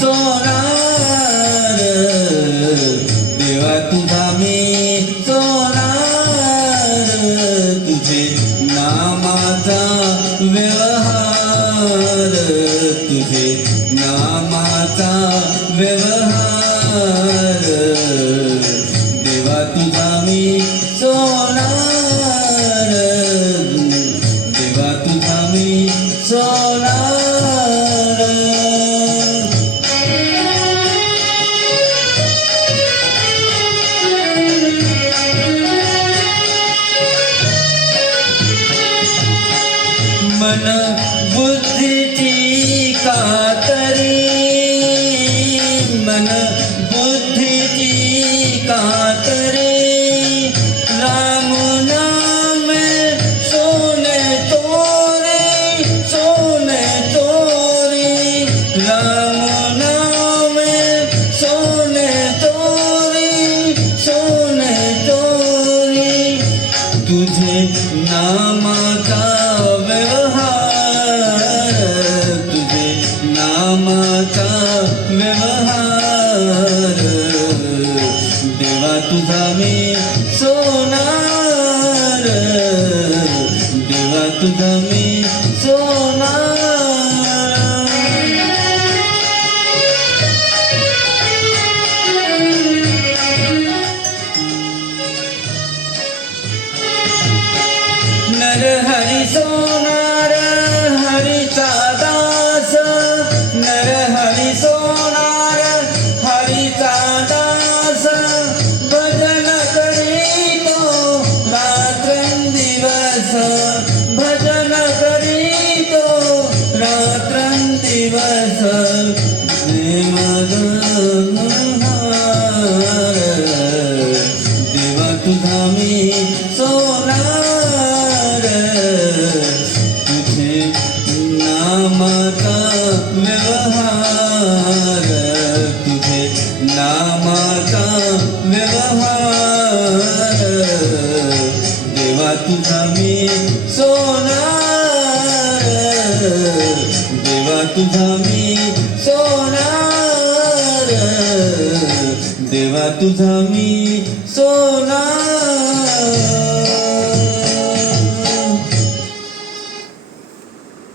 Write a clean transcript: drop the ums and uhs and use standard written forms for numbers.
सोनार, देवा तुझा मी सोनार, तुझे नामाचा व्यवहार, तुझे नामाचा व्यवहार, देवा तुझा मी सोनार, देवा तुझा मी सोनार. मन बुद्धीची कातरी, मन बुद्धीची कातरी, राम नाम सोने तोरे, सोने तोरे, राम नाम सोने तोरे, सोने तोरे, तुझे नामाचा व्यवहार, तुझे नामाचा व्यवहार, देवा तुझा मी सोनार, देवा तुझा मी सोनार. नर हरी सोनार, हरीचा दास, नर हरी सोनार, हरीचा दास, भजन करीतो रात्रंदिवस, भजन करीतो रात्रंदिवस, देवगणहार, देवा तुझा मी सोनार, तुझे नामाचा व्यवहार, तुझे नामाचा व्यवहार, देवा तुझा मी सोनार, देवा तुझा मी सोनार, देवा तुझा मी सोनार.